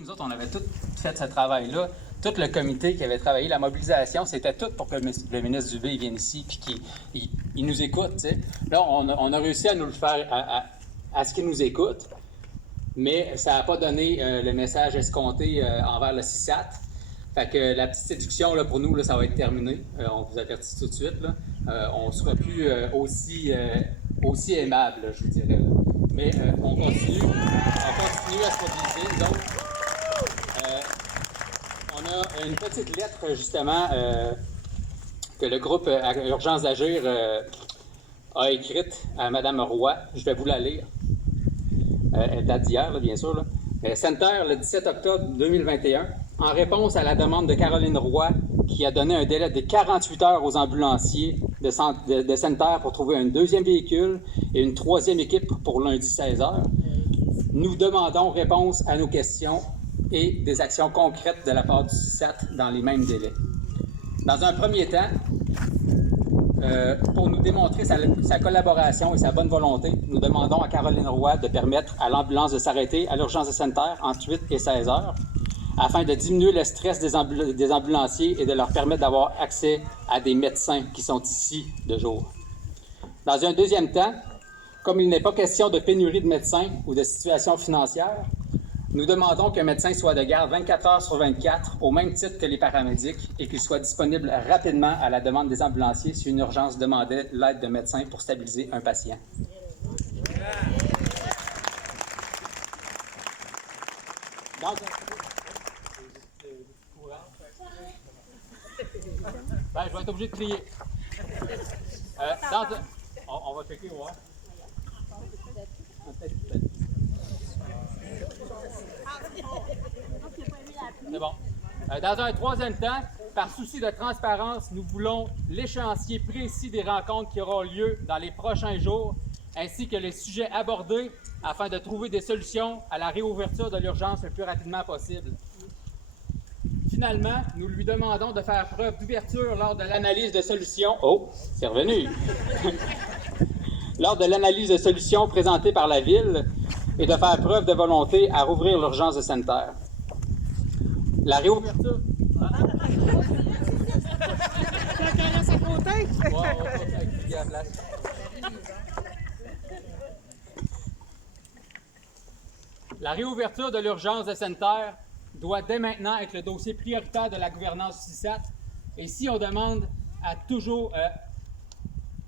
Nous autres, on avait tout fait ce travail-là. Tout le comité qui avait travaillé, la mobilisation, c'était tout pour que le ministre Dubé vienne ici et qu'il nous écoute. T'sais. Là, on a réussi à nous le faire, à ce qu'il nous écoute, mais ça n'a pas donné le message escompté envers le CISAT. Fait que la petite séduction, là, pour nous, là, ça va être terminé. On vous avertit tout de suite. Là. On ne sera plus aussi aimable, là, je vous dirais. Là. Mais on continue à se mobiliser. Donc, on a une petite lettre, justement, que le groupe Urgence d'agir a écrite à Mme Roy. Je vais vous la lire. Elle date d'hier, bien sûr. Là. Center, le 17 octobre 2021, en réponse à la demande de Caroline Roy, qui a donné un délai de 48 heures aux ambulanciers de Center pour trouver un deuxième véhicule et une troisième équipe pour lundi 16 heures, nous demandons réponse à nos questions et des actions concrètes de la part du CISAT dans les mêmes délais. Dans un premier temps, pour nous démontrer sa collaboration et sa bonne volonté, nous demandons à Caroline Roy de permettre à l'ambulance de s'arrêter à l'urgence de Sainte-Terre entre 8 et 16 heures afin de diminuer le stress des ambulanciers et de leur permettre d'avoir accès à des médecins qui sont ici de jour. Dans un deuxième temps, comme il n'est pas question de pénurie de médecins ou de situation financière, nous demandons qu'un médecin soit de garde 24 heures sur 24, au même titre que les paramédics, et qu'il soit disponible rapidement à la demande des ambulanciers si une urgence demandait l'aide de médecins pour stabiliser un patient. Je vais être obligé de crier. On va checker, voir. C'est bon. Dans un troisième temps, par souci de transparence, nous voulons l'échéancier précis des rencontres qui auront lieu dans les prochains jours, ainsi que les sujets abordés afin de trouver des solutions à la réouverture de l'urgence le plus rapidement possible. Finalement, nous lui demandons de faire preuve d'ouverture lors de l'analyse de solutions. Oh, c'est revenu! Lors de l'analyse de solutions présentée par la Ville et de faire preuve de volonté à rouvrir l'urgence de Sainte-Terre. La réouverture. La réouverture de l'urgence de Sainte-Terre doit dès maintenant être le dossier prioritaire de la gouvernance du CISAT. Et si on demande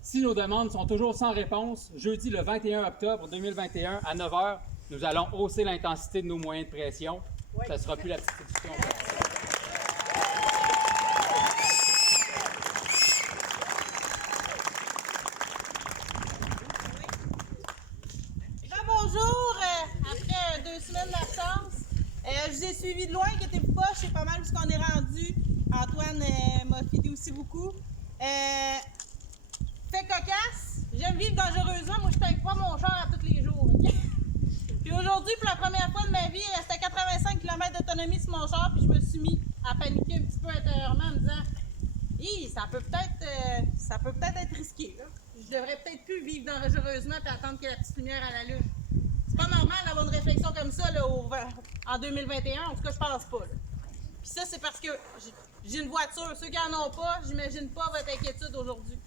si nos demandes sont toujours sans réponse, jeudi le 21 octobre 2021 à 9 h, nous allons hausser l'intensité de nos moyens de pression. Oui. Ça ne sera plus la petite discussion. Bonjour, après 2 semaines d'absence. Je vous ai suivi de loin, inquiétez-vous pas, je sais pas mal où on est rendu. Antoine m'a filé aussi beaucoup. Fait cocasse, j'aime vivre dangereusement, moi je paye pas mon char à tous les jours. Okay? Puis aujourd'hui, pour la première fois de ma vie, il restait 85 km d'autonomie sur mon char, puis je me suis mis à paniquer un petit peu intérieurement en me disant ça peut peut-être être risqué. Là. Je devrais peut-être plus vivre dangereusement et attendre que la petite lumière à la lune. C'est pas normal d'avoir une réflexion comme ça là, en 2021, en tout cas je pense pas. Là. Puis ça, c'est parce que j'ai une voiture. Ceux qui n'en ont pas, j'imagine pas votre inquiétude aujourd'hui.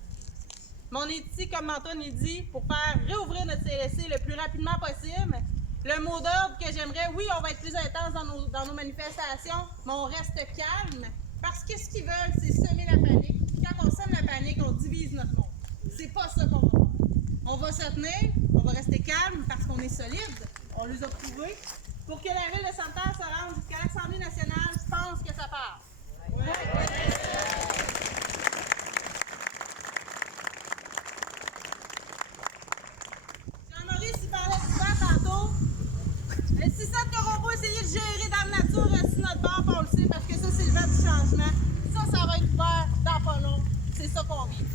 Mais on est ici, comme Antoine l'a dit, pour faire réouvrir notre CLSC le plus rapidement possible. Le mot d'ordre que j'aimerais, oui, on va être plus intense dans nos manifestations, mais on reste calme, parce que ce qu'ils veulent, c'est semer la panique. Quand on sème la panique, on divise notre monde. C'est pas ça qu'on va faire. On va se tenir, on va rester calme, parce qu'on est solide, on les a prouvés. Pour que la ville de Sainte-Terre se rende jusqu'à l'Assemblée nationale, je pense que ça passe. Ouais. C'est ça qu'on va essayer de gérer dans la nature sur notre bord, on le sait, parce que ça, c'est le vent du changement. Ça va être ouvert dans pas long. C'est ça qu'on vit.